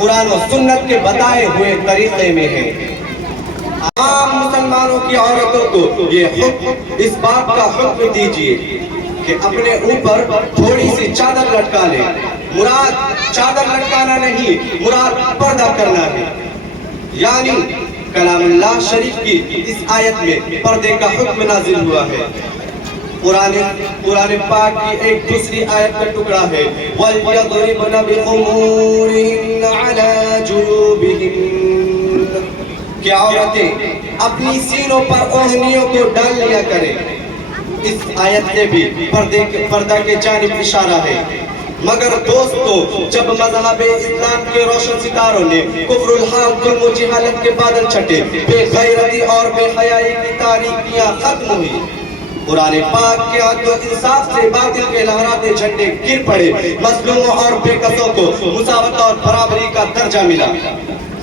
قرآن و سنت کے بتائے ہوئے طریقے میں ہے۔ عام مسلمانوں کی عورتوں کو یہ حکم، اس بات کا حکم دیجئے کہ اپنے اوپر تھوڑی سی چادر لٹکا لیں۔ مراد چادر لٹکانا نہیں، مراد پردہ کرنا ہے۔ یعنی کلام اللہ شریف کی اس آیت میں پردے کا حکم نازل ہوا ہے۔ قرآن پاک کی ایک دوسری آیت کا ٹکڑا ہے وَلْيَضْرِبْنَ بِخُمُورِهِنَّ عَلَى جُيُوبِهِنَّ کہ عورتیں اپنی سینوں پر اوڑھنیوں کو ڈال لیا کریں۔ اس آیت میں بھی پردہ کے جانب اشارہ ہے۔ مگر دوستو، جب مذہب اسلام کے روشن ستاروں نے کفر الحال، ظلم و جہالت کے بادل چھٹے، بے غیرتی اور بے حیائی کی تاریکیاں ختم ہوئی، قرآن پاک کے عدل و انصاف سے باطل کے لہراتے جھنڈے گر پڑے، مظلوموں اور بے کسوں کو مساوات اور برابری کا درجہ ملا۔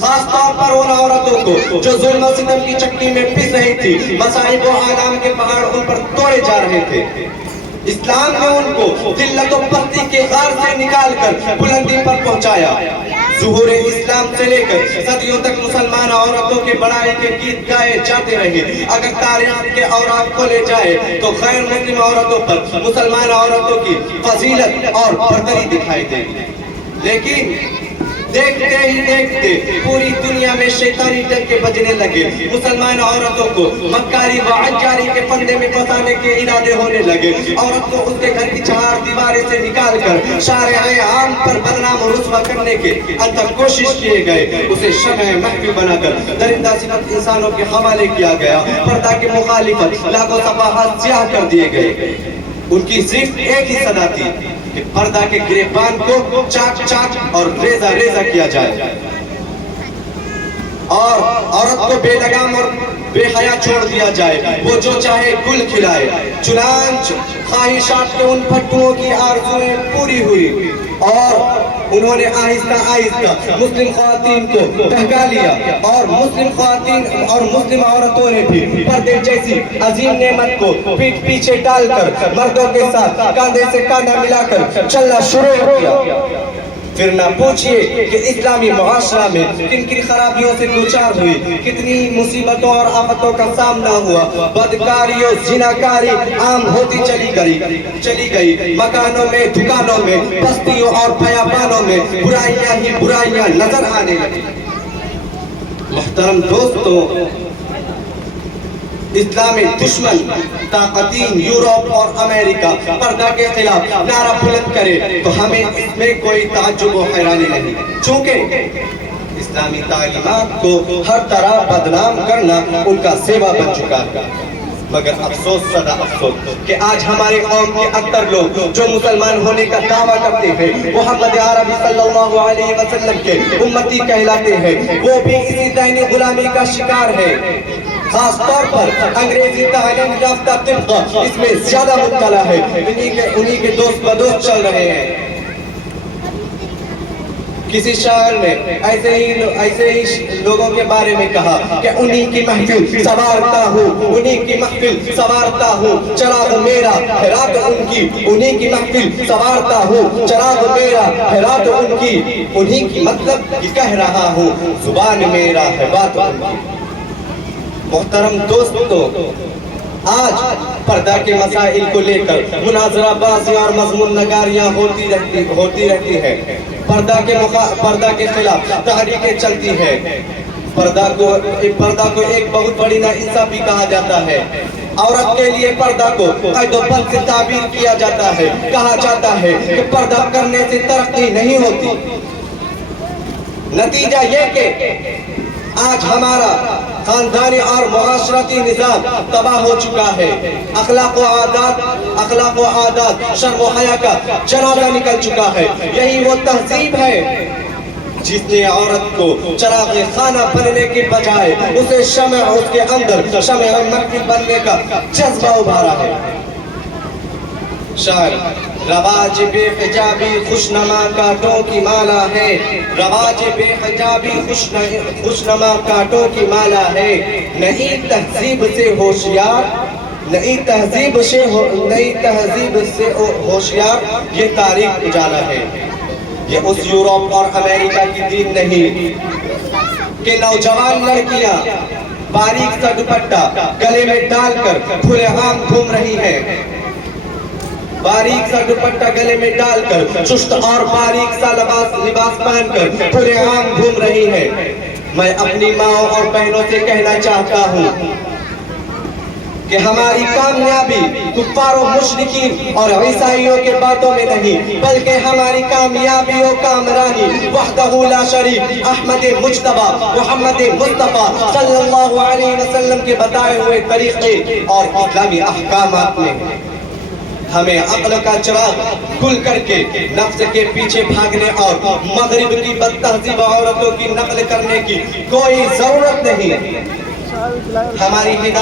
خاص طور پر ان عورتوں کو جو ظلم و ستم کی چکی میں پس رہی تھی، مصائب و آلام کے پہاڑ ان پر توڑے جا رہے تھے، اسلام نے ان کو ذلت و پستی کے غار سے نکال کر بلندی پر پہنچایا۔ ظہور اسلام سے لے کر صدیوں تک مسلمان عورتوں کے بڑائی کے گیت گائے جاتے رہے۔ اگر تاریخ کے اوراق کھولے جائے تو غیر مسلم عورتوں پر مسلمان عورتوں کی فضیلت اور برتری دکھائی دے گی، لیکن دیکھتے ہی دیکھتے پوری دنیا میں شیطانی ڈنکے بجنے لگے۔ مسلمان عورتوں کو مکاری و عجاری کے پندے میں پھنسانے کے ارادے ہونے لگے۔ عورت کو اس کے گھر کی چہار دیواریں سے نکال کر شارع عام پر بدنام و رسوا کرنے کے انتہا کوشش کیے گئے۔ اسے شمع محفل بنا کر درندہ صفت انسانوں کے حوالے کیا گیا۔ پردہ کے مخالفت لاکھ و صفحات سیاہ کر دیے گئے۔ ان کی صرف ایک ہی صدا تھی کہ پردہ کے گریبان کو چاک چاک اور ریزہ ریزہ کیا جائے، اور عورت کو بے لگام اور بے حیا چھوڑ دیا جائے، وہ جو چاہے گل کھلائے۔ چنانچہ خواہشات کے ان پھٹوؤں کی آرزویں پوری ہوئی، اور انہوں نے آہستہ آہستہ مسلم خواتین کو بہکا لیا، اور مسلم خواتین اور مسلم عورتوں نے بھی پردے جیسی عظیم نعمت کو پیٹھ پیچھے ڈال کر مردوں کے ساتھ کاندھے سے کاندھا ملا کر چلنا شروع کیا۔ پھر نہ پوچھئے کہ اسلامی معاشرہ میں کن کن خرابیوں سے دوچار ہوئی، کتنی مصیبتوں اور آفتوں کا سامنا ہوا۔ بدکاری و زناکاری عام ہوتی چلی گئی، مکانوں میں، دکانوں میں، بستیوں اور بیابانوں میں برائیاں ہی برائیاں نظر آنے لگی۔ محترم دوستو، اسلامی دشمن طاقتین یورپ اور امریکہ پردہ کے خلاف نعرہ بلند کرے تو ہمیں اس میں کوئی تعجب و حیرانی نہیں، چونکہ اسلامی تعلیمات کو ہر طرح بدنام کرنا ان کا سیوا بن چکا ہے۔ مگر افسوس صدا افسوس کہ آج ہمارے قوم کے اکثر لوگ جو مسلمان ہونے کا دعویٰ کرتے ہیں، محمد عربی صلی اللہ علیہ وسلم کے امتی کہلاتے ہیں، وہ بھی اسی ذہنی غلامی کا شکار ہے۔ خاص طور پر انگریزی تعلیم یافتہ طبقہ اس میں زیادہ مبتلا ہے، انہی کے دوست بدوست چل رہے ہیں۔ کسی شاعر نے ایسے ہی لوگوں کے بارے میں کہا کہ انہی کی محفل سوارتا ہوں، انہی کی محفل سوارتا ہوں، چراغ میرا ہے رات ان کی، انہی کی محفل سوارتا ہوں، چراغ میرا ہے رات ان کی، انہی کی مطلب یہ کہہ رہا ہوں، زبان میرا ہے بات ان کی۔ محترم دوستو، آج پردہ کے مسائل کو لے کر مناظرہ بازی اور مضمون نگاریاں ہوتی رہتی ہے، پردہ کے خلاف تحریکیں چلتی ہے۔ پردہ کو ایک بہت بڑی ناانصافی کہا جاتا ہے۔ عورت کے لیے پردہ کو قید و بند سے تعبیر کیا جاتا ہے، کہا جاتا ہے کہ پردہ کرنے سے ترقی نہیں ہوتی۔ نتیجہ یہ کہ آج ہمارا خاندانی اور معاشرتی نظام تباہ ہو چکا ہے۔ اخلاق و عادات شرم و حیا کا جنازہ نکل چکا ہے۔ یہی وہ تہذیب ہے جس نے عورت کو چراغ خانہ بننے کے بجائے اسے اس کے اندر شمع محفل بننے کا جذبہ ابھارا ہے۔ شاعر: رواج بے حجابی خوشنما کانٹوں کی مالا ہے، رواج بے حجابی خوشنما کانٹوں کی مالا ہے، نئی تہذیب سے ہوشیار، نئی تہذیب سے ہوشیار یہ تاریخ اجالا ہے۔ یہ اس یورپ اور امریکہ کی دین نہیں کہ نوجوان لڑکیاں باریک سا دوپٹہ گلے میں ڈال کر کھلے عام گھوم رہی ہیں، باریک سا دوپٹہ گلے میں ڈال کر چست اور باریک سا لباس پہن کر کھلے عام گھوم رہی ہے۔ میں اپنی ماں اور بہنوں سے کہنا چاہتا ہوں کہ ہماری کامیابی کفار و مشرکین اور عیسائیوں کے باتوں میں نہیں، بلکہ ہماری کامیابی و کامرانی وحدہ لا شریک احمد مجتبی محمد مصطفیٰ صلی اللہ علیہ وسلم کے بتائے ہوئے طریقے اور اسلامی احکامات میں۔ ہمیں عقل کا چراغ کھل کر کے نفس کے پیچھے بھاگنے اور مغرب کی بد تہذیب عورتوں کی نقل کرنے کی کوئی ضرورت نہیں۔ ہماری ہدایت